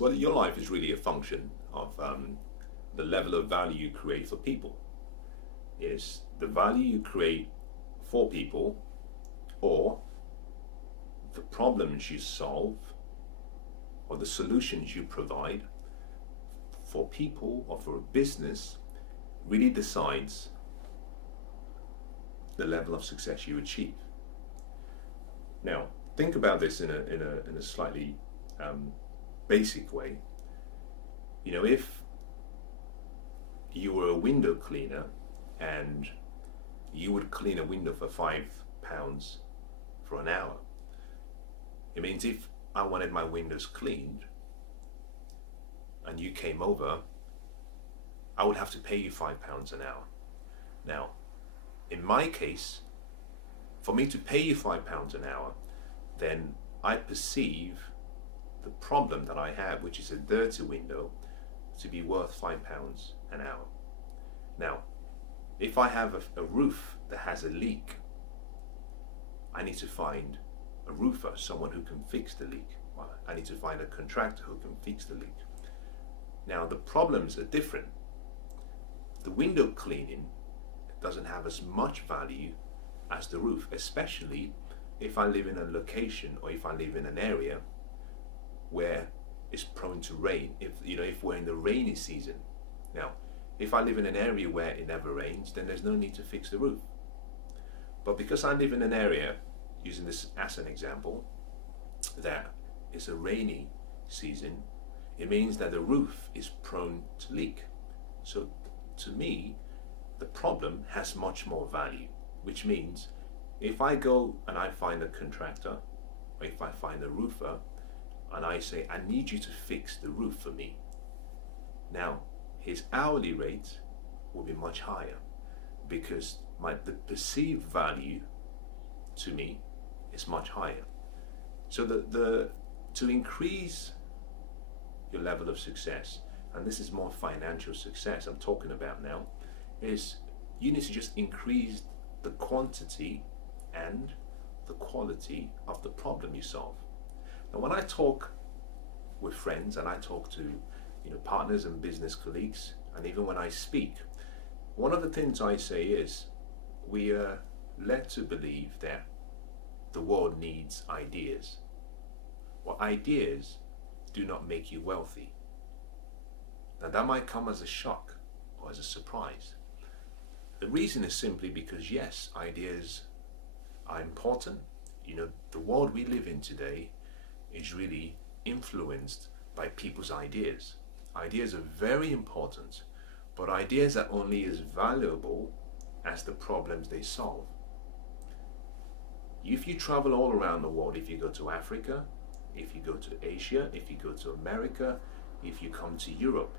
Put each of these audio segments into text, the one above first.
Well, your life is really a function of the level of value you create for people. Is the value you create for people, or the problems you solve, or the solutions you provide for people or for a business, really decides the level of success you achieve. Now, think about this in a slightly basic way. You know, if you were a window cleaner and you would clean a window for £5 for an hour, it means if I wanted my windows cleaned and you came over, I would have to pay you £5 an hour. Now, in my case, for me to pay you £5 an hour, then I perceive the problem that I have, which is a dirty window, to be worth £5 an hour. Now, if I have a roof that has a leak, I need to find a roofer, someone who can fix the leak. I need to find a contractor who can fix the leak. Now, the problems are different. The window cleaning doesn't have as much value as the roof, especially if I live in a location or if I live in an area where it's prone to rain. If we're in the rainy season. Now, if I live in an area where it never rains, then there's no need to fix the roof. But because I live in an area, using this as an example, that it's a rainy season, it means that the roof is prone to leak. So to me, the problem has much more value, which means if I go and I find a contractor, or if I find a roofer, and I say, I need you to fix the roof for me. Now, his hourly rate will be much higher because the perceived value to me is much higher. So to increase your level of success, and this is more financial success I'm talking about now, is you need to just increase the quantity and the quality of the problem you solve. Now, when I talk with friends and I talk to partners and business colleagues, and even when I speak, one of the things I say is we are led to believe that the world needs ideas. Well, ideas do not make you wealthy. Now, that might come as a shock or as a surprise. The reason is simply because, yes, ideas are important. The world we live in today is really influenced by people's ideas. Ideas are very important, but ideas are only as valuable as the problems they solve. If you travel all around the world, if you go to Africa, if you go to Asia, if you go to America, if you come to Europe,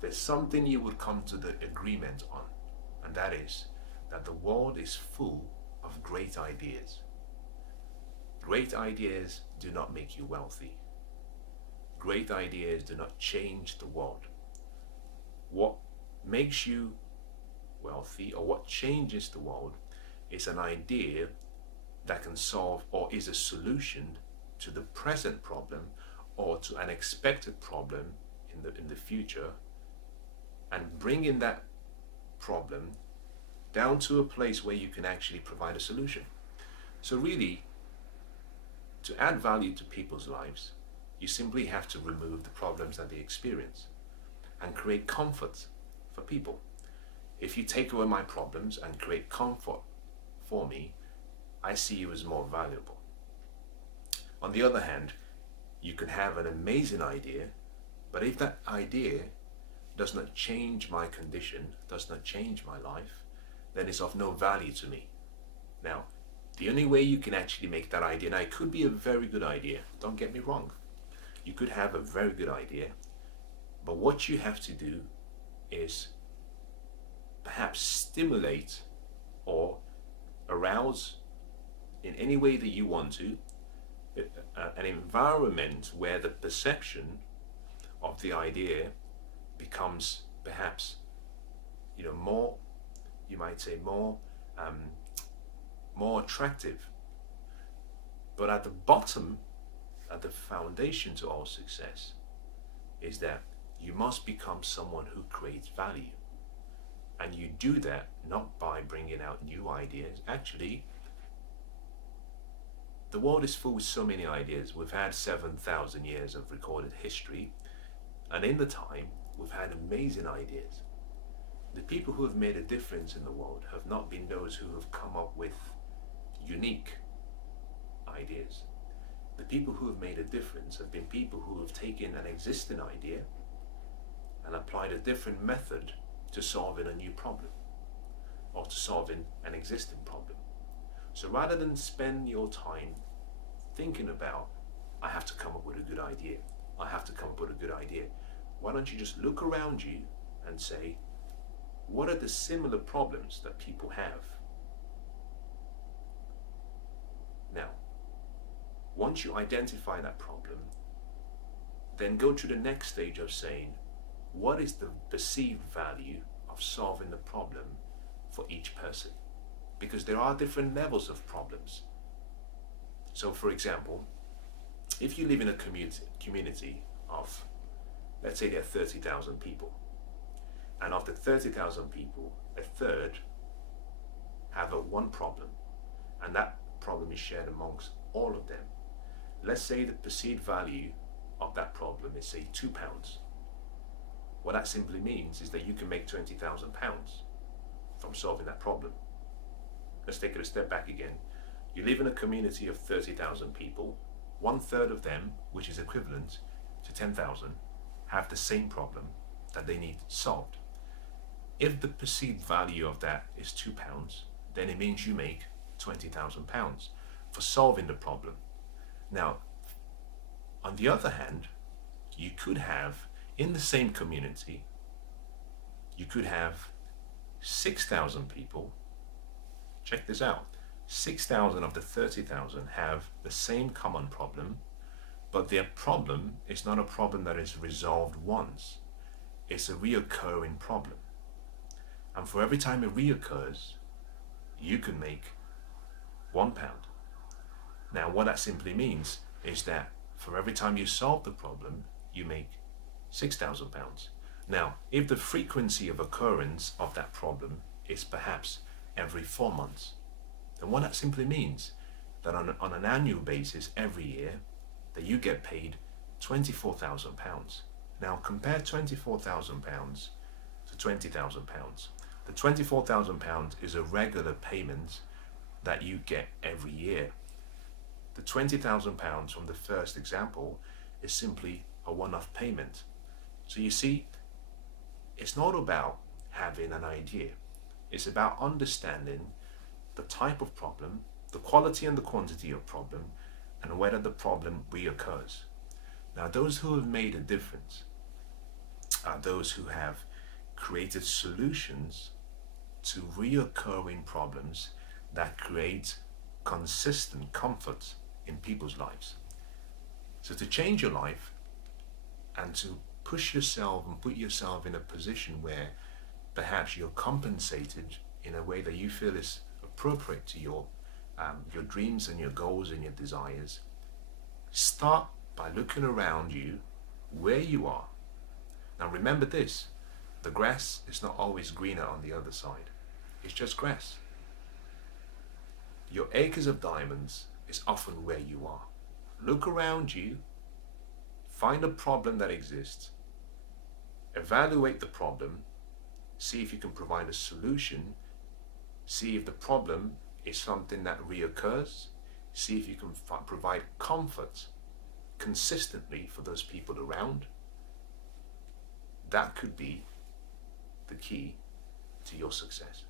there's something you would come to the agreement on, and that is that the world is full of great ideas. Great ideas do not make you wealthy. Great ideas do not change the world. What makes you wealthy, or what changes the world, is an idea that can solve or is a solution to the present problem or to an expected problem in the future, and bringing that problem down to a place where you can actually provide a solution. So really, to add value to people's lives, you simply have to remove the problems that they experience and create comfort for people. If you take away my problems and create comfort for me, I see you as more valuable. On the other hand, you can have an amazing idea, but if that idea does not change my condition, does not change my life, then it's of no value to me. Now, the only way you can actually make that idea, now it could be a very good idea, don't get me wrong. You could have a very good idea, but what you have to do is perhaps stimulate or arouse in any way that you want to an environment where the perception of the idea becomes perhaps more, you might say, more attractive. But at the bottom at the foundation to all success is that you must become someone who creates value. And you do that not by bringing out new ideas. Actually, the world is full with so many ideas. We've had 7,000 years of recorded history, and in the time, we've had amazing ideas. The people who have made a difference in the world have not been those who have come up with unique ideas. The people who have made a difference have been people who have taken an existing idea and applied a different method to solving a new problem or to solving an existing problem. So rather than spend your time thinking about, I have to come up with a good idea, I have to come up with a good idea, why don't you just look around you and say, what are the similar problems that people have? Now, once you identify that problem, then go to the next stage of saying, what is the perceived value of solving the problem for each person? Because there are different levels of problems. So for example, if you live in a community of, let's say there are 30,000 people, and of the 30,000 people, a third have one problem, and that problem is shared amongst all of them. Let's say the perceived value of that problem is, say, £2. What that simply means is that you can make £20,000 from solving that problem. Let's take it a step back again. You live in a community of 30,000 people. 1/3 of them, which is equivalent to 10,000, have the same problem that they need solved. If the perceived value of that is £2, then it means you make £20,000 for solving the problem. Now, on the other hand, you could have, in the same community, you could have 6,000 people. Check this out. 6,000 of the 30,000 have the same common problem, but their problem is not a problem that is resolved once. It's a reoccurring problem. And for every time it reoccurs, you can make £1. Now, what that simply means is that for every time you solve the problem, you make £6,000. Now, if the frequency of occurrence of that problem is perhaps every 4 months, then what that simply means that on an annual basis every year that you get paid £24,000. Now compare £24,000 to £20,000. The £24,000 is a regular payment that you get every year. The £20,000 from the first example is simply a one-off payment. So you see, it's not about having an idea. It's about understanding the type of problem, the quality and the quantity of problem, and whether the problem reoccurs. Now, those who have made a difference are those who have created solutions to reoccurring problems that create consistent comfort in people's lives. So to change your life and to push yourself and put yourself in a position where perhaps you're compensated in a way that you feel is appropriate to your dreams and your goals and your desires, start by looking around you where you are. Now remember this, the grass is not always greener on the other side. It's just grass. Your acres of diamonds is often where you are. Look around you, find a problem that exists, evaluate the problem, see if you can provide a solution, see if the problem is something that reoccurs, see if you can provide comfort consistently for those people around. That could be the key to your success.